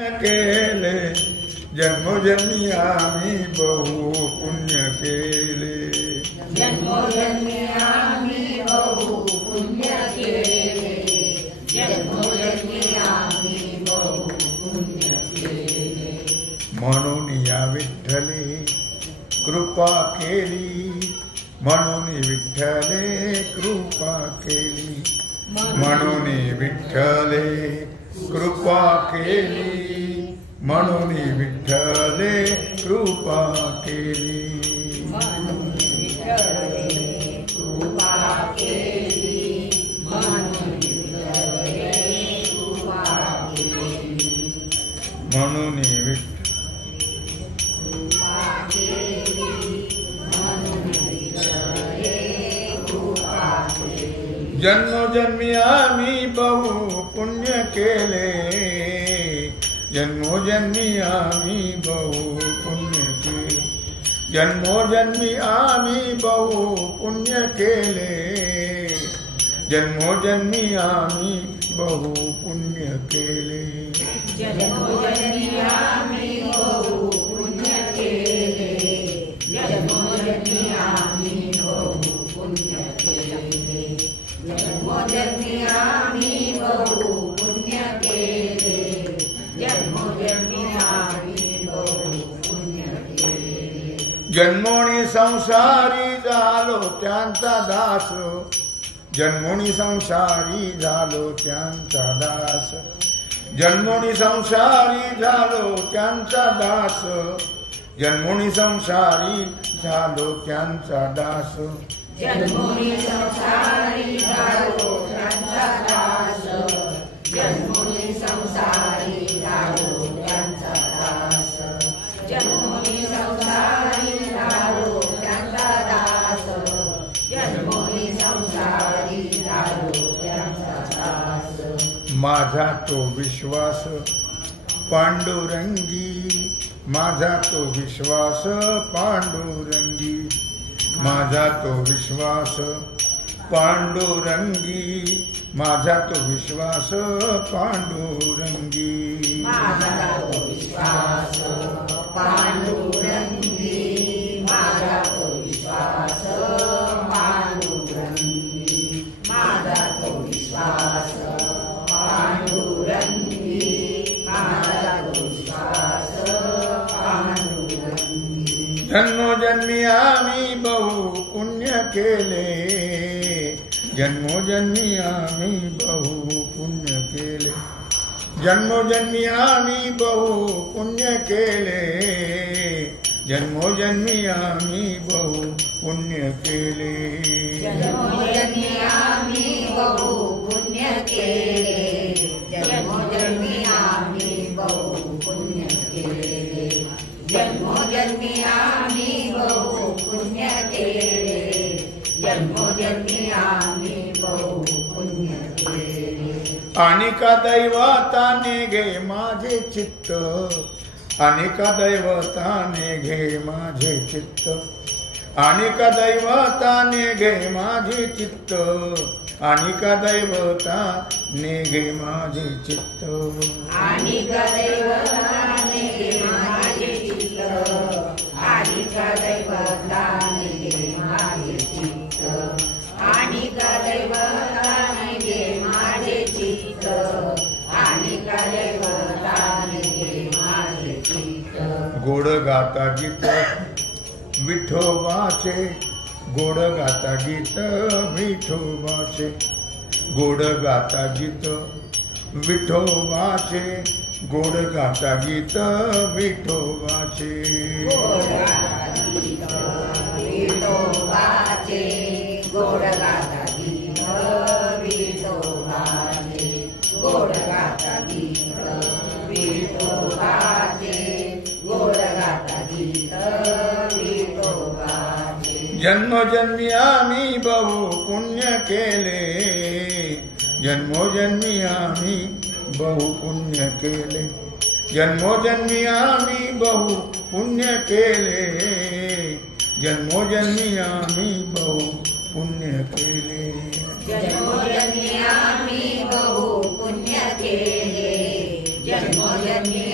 केले जन्मोजन्मी आम्ही बहु पुण्य केले, जन्मोजन्मी आम्ही बहु पुण्य केले, जन्मोजन्मी आम्ही बहु पुण्य केले. म्हणून या विठ्ठले कृपा केली, म्हणून विठ्ठले कृपा केली, म्हणून विठ्ठले कृपा केली, म्हणून विठ्ठले कृपा केली, म्हणून विठ्ठले कृपा केली, म्हणून विठ्ठले कृपा केली, म्हणून विठ्ठले कृपा केली, म्हणून विठ्ठले कृपा केली. जन्मोजन्मी आम्ही बहु पुण्य केले, जन्मोजन्मी आम्ही बहु पुण्य केले, जन्मोजन्मी आम्ही बहु पुण्य केले, जन्मोजन्मी आम्ही बहु पुण्य केले, जन्मोजन्मी आम्ही बहु पुण्य केले, जन्मोजन्मी आम्ही बहु पुण्य केले, जन्मोजन्मी आम्ही बहु पुण्य केले, जन्मोजन्मी आम्ही बहु पुण्य केले. जन्मोनी संसारी झालो त्यांचा दास, जन्मोनी संसारी झालो त्यांचा दास, जन्मोनी संसारी झालो त्यांचा दास, जन्मोनी संसारी झालो त्यांचा दास, जन्मोनी संसारी झालो त्यांचा दास, जन्मोनी संसारी झालो त्यांचा दास, जन्मोनी संसारी झालो त्यांचा दास, जन्मोनी संसारी झालो त्यांचा दास. माझा तो विश्वास पांडुरंगी, माझा तो विश्वास पांडुरंगी, माझा तो विश्वास पांडुरंगी, माझा तो विश्वास पांडुरंगी, माझा तो विश्वास पांडुरंगी, माझा तो विश्वास पांडुरंगी, माझा तो विश्वास पांडुरंगी, माझा तो विश्वास पांडुरंगी. जन्मोजन्मी आम्ही बहु पुण्य केले, जन्मोजन्मी आम्ही बहु पुण्य केले, जन्मोजन्मी आम्ही बहु पुण्य केले, जन्मोजन्मी आम्ही बहु पुण्य केले, जन्मोजन्मी आम्ही बहु पुण्य केले, जन्मोजन्मी आम्ही बहु पुण्य केले, जन्मोजन्मी आम्ही बहु पुण्य केले, जन्मोजन्मी आम्ही बहु पुण्य केले. आणि का दैवताने घे माझे चित्त, आणि का दैवताने घे माझे चित्त, आणि का दैवताने घे माझे चित्त, आणि का दैवताने घे माझे चित्त, आणि का दैवताने घे माझे चित्त, आणि का दैवताने घे माझे चित्त, आणि का दैवताने घे माझे चित्त, आणि का दैवताने घे माझे चित्त. गोड गाता गीत विठोबाचे, गोड गाता गीत विठोबाचे, गोड गाता गीत विठोबाचे, गोड गाता गीत विठोबाचे, गोड गाता गीत विठोबाचे, गोड गाता गीत विठोबाचे, गोड गाता गीत विठोबाचे, गोड गाता गीत विठोबाचे. जन्मोजन्मी आम्ही बहु पुण्य केले, जन्मोजन्मी आम्ही बहु पुण्य केले, जन्मोजन्मी आम्ही बहु पुण्य केले, जन्मोजन्मी आम्ही बहु पुण्य केले, जन्मोजन्मी आम्ही बहु पुण्य केले, जन्मोजन्मी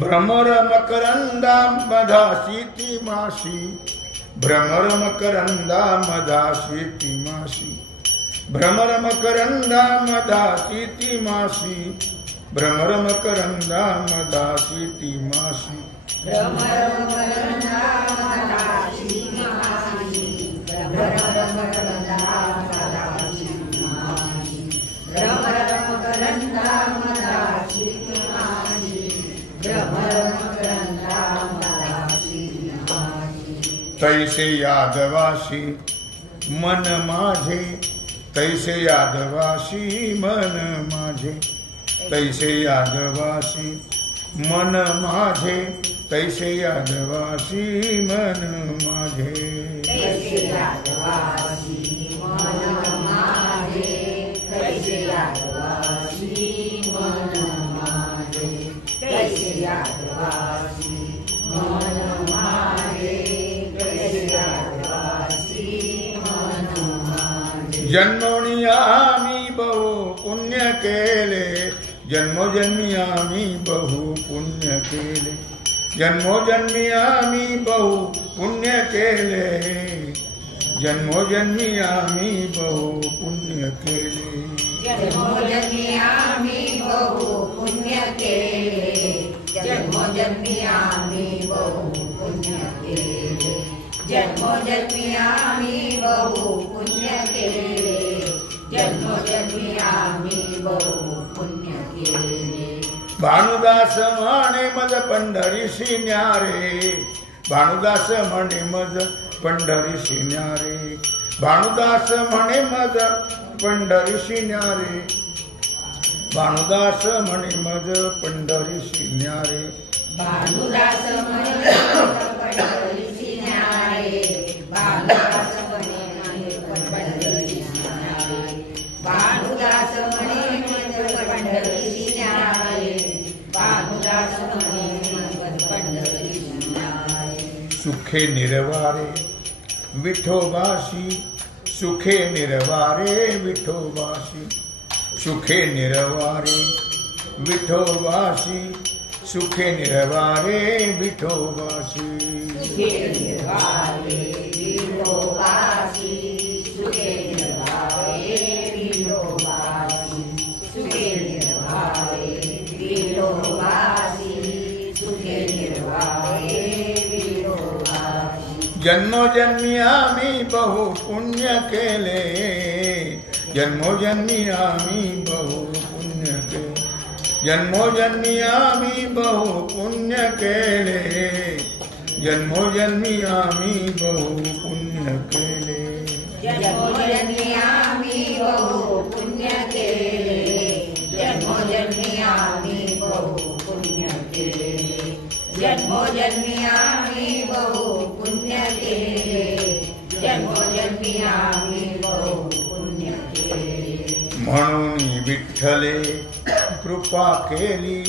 भ्रमर मकरंदा मधासी ती मासी, भ्रमर मकरंदा मधासी ती मासी, भ्रमर मकरंदा मधासी ती मासी, भ्रमर मकरंदा मधासी ती मासी, भ्रमर मकरंदा मधासी ती मासी, भ्रमर मकरंदा मधासी ती मासी, भ्रमर मकरंदा मधासी ती मासी, भ्रमर मकरंदा मधासी ती मासी. तैसे यादवासी मन माझे, तैसे यादवासी मन माझे, तैसे यादवासी मन माझे, तैसे यादवासी मन माझे, तैसे यादवासी मन माझे, तैसे यादवासी मन माझे, तैसे यादवासी मन माझे, तैसे यादवासी मन माझे. जन्मोनी आम्ही बहु पुण्य केले, जन्मोजन्मी आम्ही बहु पुण्य केले, जन्मोजन्मी आम्ही बहु पुण्य केले, जन्मोजन्मी आम्ही बहु पुण्य केले, जन्मोजन्मी आम्ही बहु पुण्य केले, जन्मोजन्मी आम्ही बहु पुण्य केले, जन्मोजन्मी आम्ही बहु पुण्य केले, जन्मोजन्मी आम्ही बहु पुण्य केले. भानुदास म्हणे मज पंढरीशी न्यारे, भानुदास म्हणे मज पंढरीशी न्यारे, भानुदास म्हणे मज पंढरीशी न्यारे, भानुदास म्हणे मज पंढरीशी न्यारे, भानुदास म्हणे पंढरीशी न्यारे, भानुदास म्हणे पंढरीशी न्यारे, भानुदास म्हणे पंढरीशी न्यारे, भानुदास म्हणे पंढरीशी न्यारे. सुखे निर्वारे विठोबाशी, सुखे निर्वारे विठोबाशी, सुखे निर्वारे विठोबाशी, सुखे निर्वारे विठोबाशी, सुखे निर्वारे विठोबाशी, सुखे निर्वारे विठोबाशी, सुखे निर्वारे विठोबाशी, सुखे निर्वारे विठोबाशी. जन्मोजन्मी आम्ही बहु पुण्य केले, जन्मोजन्मी आम्ही बहु पुण्य केले, जन्मोजन्मी आम्ही बहु पुण्य केले, जन्मोजन्मी आम्ही बहु पुण्य केले, जन्मोजन्मी आम्ही बहु पुण्य केले, जन्मोजन्मी आम्ही बहु पुण्य केले, जन्मोजन्मी आम्ही बहु पुण्य केले, जन्मोजन्मी आम्ही बहु पुण्य केले. म्हणून विठ्ठले कृपा केली,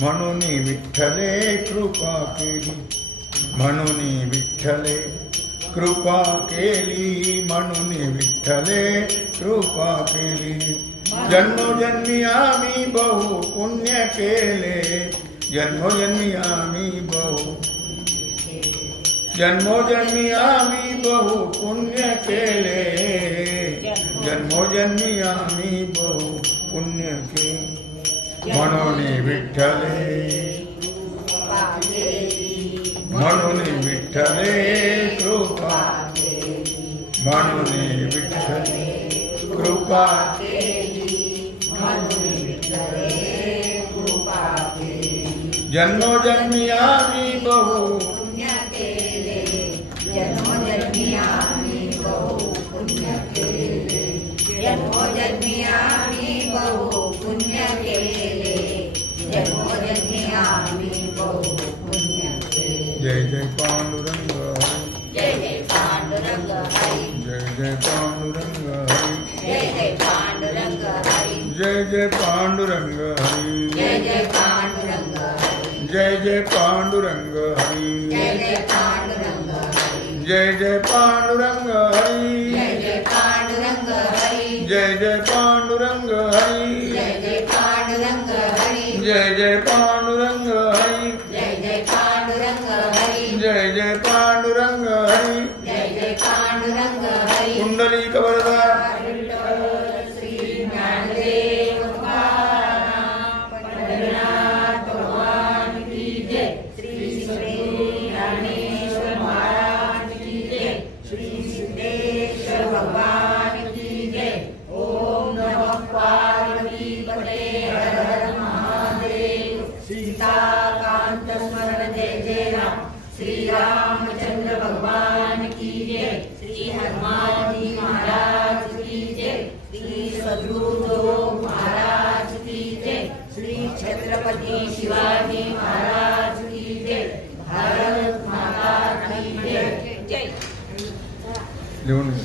म्हणून विठ्ठले कृपा केली, म्हणून विठ्ठले कृपा केली, म्हणून विठ्ठले कृपा केली. जन्मोजन्मी आम्ही बहु पुण्य केले, जन्मोजन्मी आम्ही बहु, जन्मोजन्मी आम्ही बहु पुण्य केले, जन्मोजन्मी आम्ही बहु पुण्य केले. म्हणून विठ्ठले, म्हणून विठ्ठले कृपा, म्हणून विठ्ठले कृपा, जन्मोजन्मी आम्ही बहु पुण्य केले, जन्मोजन्मी आम्ही बहु पुण्य केले, जन्मोजन्मी आम्ही बहु पुण्य केले, जन्मोजन्मी आम्ही बहु पुण्य केले. जय जय पांडुरंग हरी, जय जय पांडुरंग हरी, जय जय पांडुरंग हरी, जय जय पांडुरंग हरी, जय जय पांडुरंग हरी, जय जय पांडुरंग हरी, जय जय पांडुरंग हरी, जय जय पांडुरंग हरी, जय जय पांडुरंग हरी, जय जय पांडुरंग हरी, जय जय पांडुरंग हरी, जय जय पांडुरंग हरी, जय जय पांडुरंग हरी, जय जय पांडुरंग हरी जय जय पांडुरंग हरी कुंडलिक वरदा श्री ज्ञानदेव पंढरीनाथ भगवान की जय श्री ज्ञानेश्वर महाराज की जय श्री सिद्धेश्वर भगवान की जय ओम नमः पार्वती पते हर हर महादेव सीताकांत स्मरण जय जय राम श्री रामचंद्र भगवान की जय श्री हनुमान जी महाराज की जय श्री सद्गुरु महाराज की जय श्री छत्रपति शिवाजी महाराज की जय भारत माता की जय जय लिहून घे.